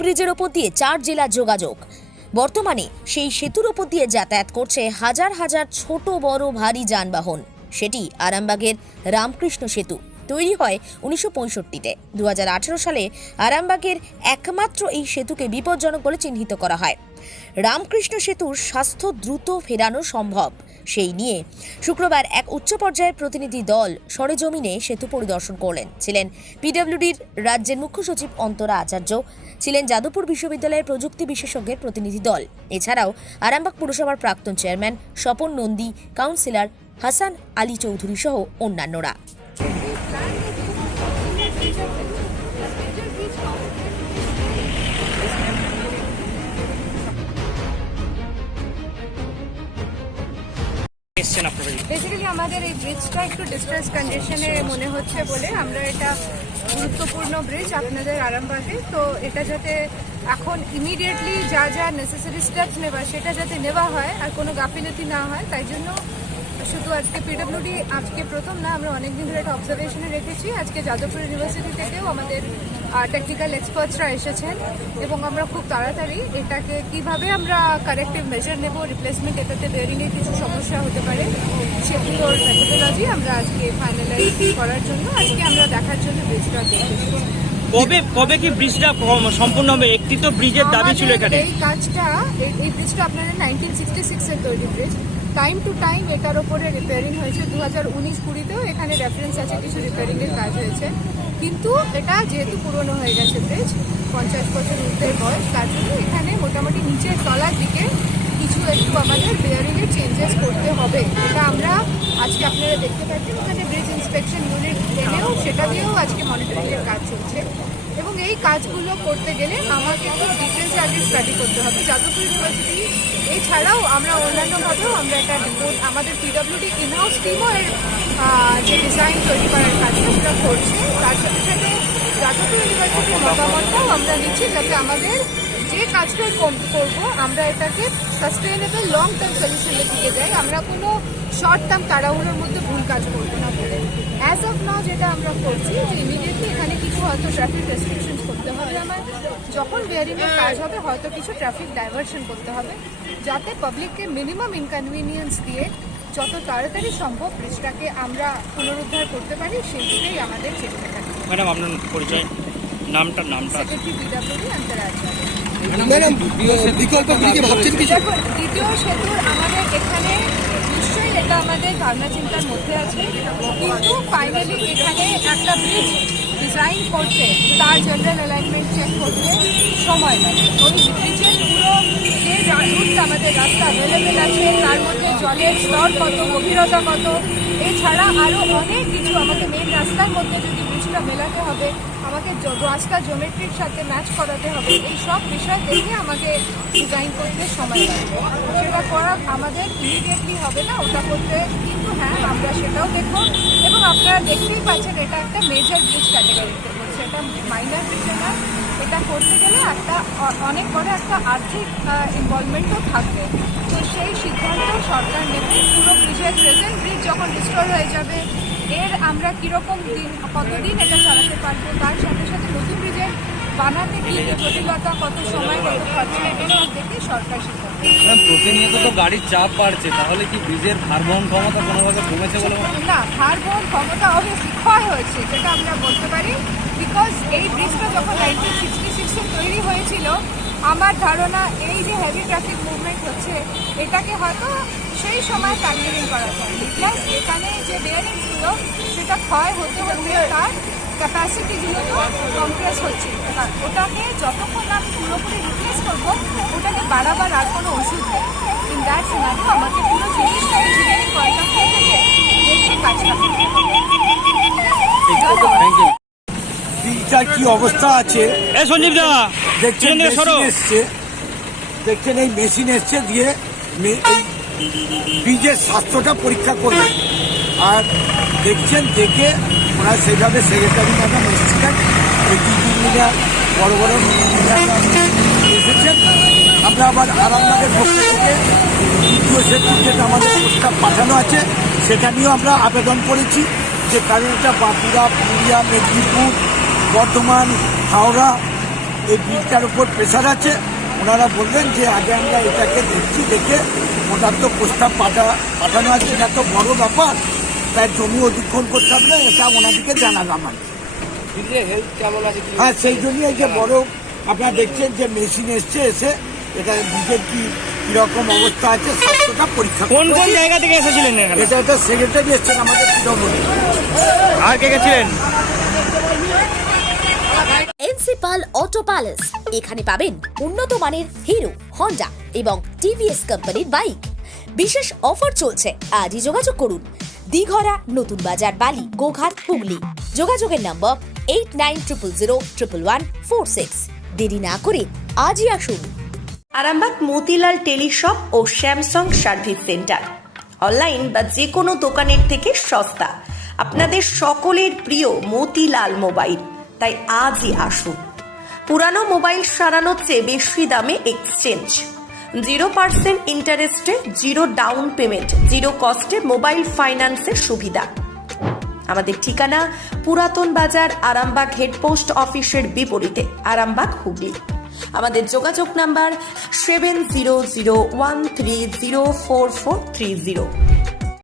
ব্রিজের ওপর দিয়ে 4 জেলা যোগাযোগ। বর্তমানে সেই সেতুর ওপর দিয়ে যাতায়াত করছে হাজার হাজার ছোট বড় ভারী যানবাহন। সেটি আরামবাগের রামকৃষ্ণ সেতু। তৈরি হয় 1965-তে। 2018 সালে আরামবাগের একমাত্র এই সেতুকে বিপজ্জনক বলে চিহ্নিত করা হয়। রামকৃষ্ণ সেতুর স্বাস্থ্য দ্রুত ফেরানো সম্ভব সেই নিয়ে শুক্রবার এক উচ্চ পর্যায়ের প্রতিনিধি দল সরেজমিনে সেতু পরিদর্শন করলেন। ছিলেন পিডব্লিউডির রাজ্যের মুখ্য সচিব অন্তরা আচার্য, ছিলেন যাদবপুর বিশ্ববিদ্যালয়ের প্রযুক্তি বিশেষজ্ঞের প্রতিনিধি দল। এছাড়াও আরামবাগ পুরসভার প্রাক্তন চেয়ারম্যান স্বপন নন্দী, কাউন্সিলর হাসান আলী চৌধুরী সহ অন্যান্যরা। বেসিক্যালি আমাদের এই ব্রিজটা একটু ডিস্ট্রেস কন্ডিশনে মনে হচ্ছে বলে আমরা এটা গুরুত্বপূর্ণ ব্রিজ আপনাদের আরামবাগে, তো এটা যাতে এখন ইমিডিয়েটলি যা যা নেসেসারি স্টেপস নেওয়া সেটা যাতে নেওয়া হয় আর কোনো গাফিলতি না হয়, তাই জন্য শুধু আজকে পিডব্লিউডি আজকে প্রথম না, আমরা অনেকদিন ধরে এটা অবজারভেশনে রেখেছি। আজকে যাদবপুর ইউনিভার্সিটি থেকেও আমাদের টেকনিক্যাল এক্সপার্টসরা এসেছেন এবং আমরা খুব তাড়াতাড়ি এটাকে কিভাবে আমরা কারেক্টিভ মেজার নেব, রিপ্লেসমেন্ট এটাতে বেয়ারিংয়ের কিছু সমস্যা হতে পারে সেগুলোর মেথোডোলজি আমরা আজকে ফাইনালাইজ করার জন্য আজকে আমরা দেখার জন্য ব্রিজটা কবে কি ব্রিজটা সম্পূর্ণ হবে? একটি তো ব্রিজের দাবি ছিল এখানে। এই কাজটা এই ব্রিজটা আপনাদের 1966-এর তৈরি ব্রিজ। টাইম টু টাইম এটার ওপরে রিপেয়ারিং হয়েছে। 2019-20তেও এখানে রেফারেন্স আছে, কিছু রিপেয়ারিংয়ের কাজ হয়েছে, কিন্তু এটা যেহেতু পুরনো হয়ে গেছে ব্রিজ, 50 বছর ঊর্ধ্বের বয়স, তার জন্য এখানে মোটামুটি নিচের তলার দিকে কিছু একটু আমাদের বেয়ারিংয়ের চেঞ্জেস করতে হবে। এটা আমরা আজকে আপনারা দেখতে পাচ্ছেন ওখানে ব্রিজ ইন্সপেকশন ইউনিট এনেও সেটা দিয়েও আজকে মনিটরিংয়ের কাজ চলছে এবং এই কাজগুলো করতে গেলে আমাকে একটু ডিটেলসে আগে স্টাডি করতে হবে। যাদবপুর ইউনিভার্সিটি এছাড়াও আমরা অন্যান্যভাবেও আমরা একটা রিপোর্ট আমাদের পিডব্লিউডি ইনহাউস টিমও এর যে ডিজাইন তৈরি করার কাজটা সেটা করছে। তার সাথে সাথে যাদবপুর ইউনিভার্সিটির মতামতটাও আমরা নিচ্ছি যাতে আমাদের যে কাজটাই করবো আমরা এটাকে সাস্টেইনেবল লং টার্ম সলিউশনের দিকে যাই, আমরা কোনো শর্ট টার্ম তাড়াহুড়োর মধ্যে ভুল কাজ করবো না বলে। অ্যাজ অফ নাও যেটা আমরা করছি যে ইমিডিয়েটলি এখানে কিছু হয়তো ট্রাফিক রেস্ট্রিকশনস করতে হবে, আমার যখন বেয়ারিংয়ের কাজ হবে হয়তো কিছু ট্রাফিক ডাইভারশন করতে হবে যাতে পাবলিককে মিনিমাম ইনকনভিনিয়েন্স দিয়ে যত তাড়াতাড়ি সম্ভব ব্রিজটাকে আমরা পুনরুদ্ধার করতে পারি সেই দিকেই আমাদের চেষ্টা থাকে। ম্যাডাম আপনার পরিচয়, নামটা সেক্রেটারি পিডব্লিউডি অন্তরা আচার্য। দ্বিতীয় সেতুর আমাদের এখানে নিশ্চয়ই এটা আমাদের ভাবনা চিন্তার মধ্যে আছে, কিন্তু ফাইনালি এখানে একটা ব্রিজ ডিজাইন করতে তার জেনারেল অ্যালাইনমেন্ট চেক করতে সময় লাগে। ওই ব্রিজের পুরো যে রুট আমাদের রাস্তা অ্যাভেলেবেল আছে তার মধ্যে জলের স্তর কত, গভীরতা কত, এছাড়া আরও অনেক কিছু আমাকে মেন রাস্তার মধ্যে যদি ব্রিজটা মেলাতে হবে, আমাকে রাস্তা জিওমেট্রির সাথে ম্যাচ করাতে হবে, এই সব বিষয় দেখে আমাকে ডিজাইন করতে সময় লাগবে। সেটা করা আমাদের ইমিডিয়েটলি হবে না, ওটা করতে, কিন্তু হ্যাঁ আমরা সেটাও দেখব এবং আপনারা দেখতেই পাচ্ছেন এটা একটা মেজর ব্রিজ ক্যাটাগরিতে বলছে, এটা মাইনার ব্রিজে না। এটা করতে গেলে একটা অনেক বড় একটা আর্থিক ইনভলভমেন্টও থাকবে, তো সেই সিদ্ধান্ত সরকার নেবে। পুরো ব্রিজের প্রেজেন্ট ব্রিজ যখন রিস্টোর হয়ে যাবে এর আমরা কীরকম দিন কতদিন এটা চালাতে পারবো, তার সাথে সাথে নতুন ব্রিজের বানাতে কী জটিলতা, কত সময়, কত খরচা, এগুলো দেখে সরকার সিদ্ধান্ত। প্রতিনিয়ত তো গাড়ির চাপ বাড়ছে, তাহলে কি ব্রিজের ভার বহন ক্ষমতা কোনোভাবে কমেছে বলে? না, ভার বহন ক্ষমতা অবশ্যই ক্ষয় হয়েছে যেটা আমরা বলতে পারি, বিকজ এই ব্রিজটা যখন 1966-এ তৈরি হয়েছিল আমার ধারণা এই যে হেভি ট্রাফিক মুভমেন্ট হচ্ছে এটাকে হয়তো সেই সময় ফ্যাক্টরিং করা যায়, প্লাস এখানে যে বেয়ারিংসগুলো সেটা ক্ষয় হতে হতে তার ক্যাপাসিটিগুলো তো কমপ্রেস হচ্ছে, ওটাকে যতক্ষণ আমি পুরোপুরি রিপ্লেস করবো ওটাকে বাড়াবার আর কোনো ওষুধ নেই। ইন দ্যাট সিনারিও আমাকে পুরো জিনিসটা ইঞ্জিনিয়ারিং কয়টা থেকে দেখে কাজটা করতে হবে। ব্রিজটার কি অবস্থা আছে দেখছেন, এই মেশিন এসছে দিয়ে এই ব্রিজের স্বাস্থ্যটা পরীক্ষা করবে, আর দেখছেন দেখে ওনারা সেইভাবে সেক্রেটারি ম্যাডাম এসেছিলেন, ইঞ্জিনিয়ার বড় বড় এসেছেন। আমরা আবার আরামবাগের পক্ষ থেকে দ্বিতীয় সেতু যেটা আমাদের প্রস্তাব পাঠানো আছে সেটা নিয়েও আমরা আবেদন করেছি, যে কারণ এটা বাঁকুড়া, পুরুলিয়া, মেদিনীপুর, বর্ধমান, হাওড়া এই ব্রিজটার উপর প্রেশার আছে। ওনারা বললেন যে আগে আমরা এটাকে দেখছি, দেখে ওনার তো প্রস্তাব পাঠানো আছে, এটা তো বড় ব্যাপার, তাই জমি অধিগ্রহণ করতে হবে না, এটা ওনাদেরকে জানালাম আর কি। ব্রিজের হেলথ কেমন আছে? হ্যাঁ, সেই জন্যই এই যে বড় আপনারা দেখছেন যে মেশিন এসে এটা ব্রিজের কিরকম অবস্থা আছে স্বাস্থ্যটা পরীক্ষা কোন কোন জায়গা থেকে এসেছিলেন এখানে? এটা সেক্রেটারি এসছেন আমাদের তৃণমূলে। আর কে গেছিলেন? এনসিপাল অটো প্যালেস, এখানে পাবেন উন্নত মানের হিরো, হন্ডা এবং টিভিএস কোম্পানির বাইক। বিশেষ অফার চলছে, আজই যোগাযোগ করুন। দিঘরা, নতুন বাজার, বালি, গোঘাট, হুগলি। যোগাযোগের নম্বর 8900011146। দেরি না করে আজই আসুন। আরামবাগ মতিলাল টেলিশপ ও স্যামসাং সার্ভিস সেন্টার, অনলাইন বা যে কোনো দোকানের থেকে সস্তা। আপনাদের সকলের প্রিয় মতিলাল মোবাইল, তাই আজই আসুন। পুরানো মোবাইল সারানোর চেয়ে বেশি দামে এক্সচেঞ্জ, 0% ইন্টারেস্টে, 0 ডাউন পেমেন্ট, 0 কস্টে মোবাইল ফাইন্যান্সের সুবিধা। আমাদের ঠিকানা পুরাতন বাজার, আরামবাগ হেডপোস্ট অফিসের বিপরীতে, আরামবাগ, হুগলি। আমাদের যোগাযোগ নাম্বার 7001304430।